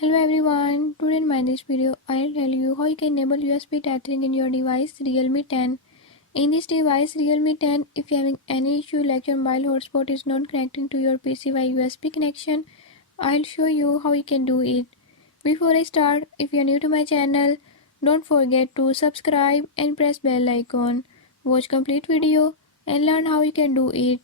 Hello everyone, today in this video I'll tell you how you can enable USB tethering in your device Realme 10. In this device Realme 10, if you're having any issue like your mobile hotspot is not connecting to your PC via USB connection, I'll show you how you can do it. Before I start, if you're new to my channel, don't forget to subscribe and press bell icon. Watch complete video and learn how you can do it.